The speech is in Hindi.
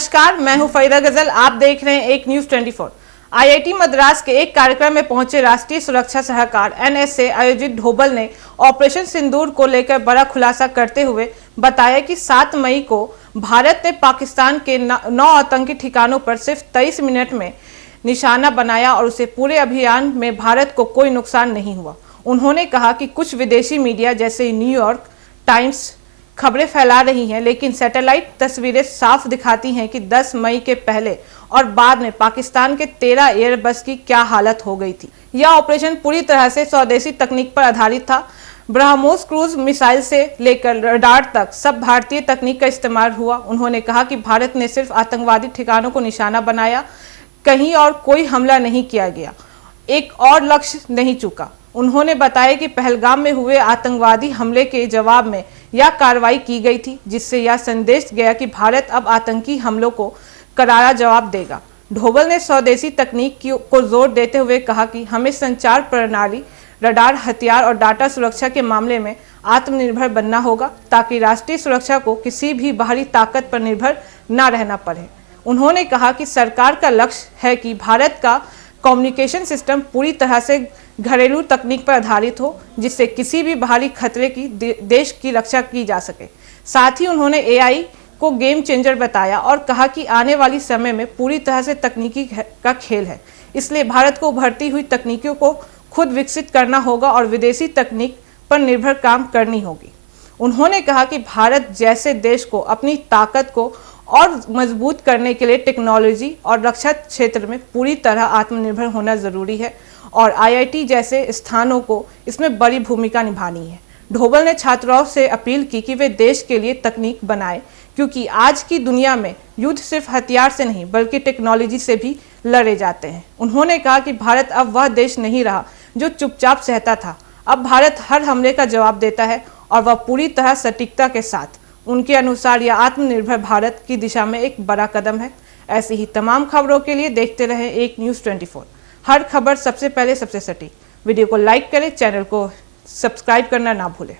नमस्कार, मैं हूं फरीदा गजल। आप देख रहे हैं एक न्यूज 24। आईआईटी मद्रास के एक कार्यक्रम में पहुंचे राष्ट्रीय सुरक्षा सलाहकार एनएसए अजित डोभाल ने ऑपरेशन सिंदूर को लेकर बड़ा खुलासा करते हुए बताया कि 7 मई को भारत ने पाकिस्तान के 9 आतंकी ठिकानों पर सिर्फ 23 मिनट में निशाना बनाया और उसे पूरे अभियान में भारत को कोई नुकसान नहीं हुआ। उन्होंने कहा कि कुछ विदेशी मीडिया जैसे न्यूयॉर्क टाइम्स खबरें फैला रही हैं, लेकिन सैटेलाइट तस्वीरें साफ दिखाती हैं कि 10 मई के पहले और बाद में पाकिस्तान के 13 एयरबस की क्या हालत हो गई थी। यह ऑपरेशन पूरी तरह से स्वदेशी तकनीक पर आधारित था। ब्रह्मोस क्रूज मिसाइल से लेकर रडार तक सब भारतीय तकनीक का इस्तेमाल हुआ। उन्होंने कहा कि भारत ने सिर्फ आतंकवादी ठिकानों को निशाना बनाया, कहीं और कोई हमला नहीं किया गया, एक और लक्ष्य नहीं चूका। उन्होंने बताया कि पहलगाम में हुए आतंकवादी हमले के जवाब में यह कार्रवाई की गई थी, जिससे यह संदेश गया कि भारत अब आतंकी हमलों को करारा जवाब देगा। डोभाल ने स्वदेशी तकनीक को जोर देते हुए कहा कि हमें संचार प्रणाली, रडार, हथियार और डाटा सुरक्षा के मामले में आत्मनिर्भर बनना होगा, ताकि राष्ट्रीय सुरक्षा को किसी भी बाहरी ताकत पर निर्भर न रहना पड़े। उन्होंने कहा कि सरकार का लक्ष्य है कि भारत का कम्युनिकेशन सिस्टम पूरी तरह से घरेलू तकनीक पर आधारित हो, जिससे किसी भी बाहरी खतरे की देश की रक्षा की जा सके। साथ ही उन्होंने एआई को गेम चेंजर बताया और कहा कि आने वाली समय में पूरी तरह से तकनीकी का खेल है, इसलिए भारत को उभरती हुई तकनीकों को खुद विकसित करना होगा और विदेशी तकनीक पर निर्भर काम करनी होगी। उन्होंने कहा कि भारत जैसे देश को अपनी ताकत को और मजबूत करने के लिए टेक्नोलॉजी और रक्षा क्षेत्र में पूरी तरह आत्मनिर्भर होना जरूरी है और आईआईटी जैसे स्थानों को इसमें बड़ी भूमिका निभानी है। डोभाल ने छात्रों से अपील की कि वे देश के लिए तकनीक बनाएं, क्योंकि आज की दुनिया में युद्ध सिर्फ हथियार से नहीं बल्कि टेक्नोलॉजी से भी लड़े जाते हैं। उन्होंने कहा कि भारत अब वह देश नहीं रहा जो चुपचाप सहता था। अब भारत हर हमले का जवाब देता है और वह पूरी तरह सटीकता के साथ। उनके अनुसार यह आत्मनिर्भर भारत की दिशा में एक बड़ा कदम है। ऐसी ही तमाम खबरों के लिए देखते रहें एक न्यूज़ 24। हर खबर सबसे पहले सबसे सटीक। वीडियो को लाइक करें, चैनल को सब्सक्राइब करना ना भूलें।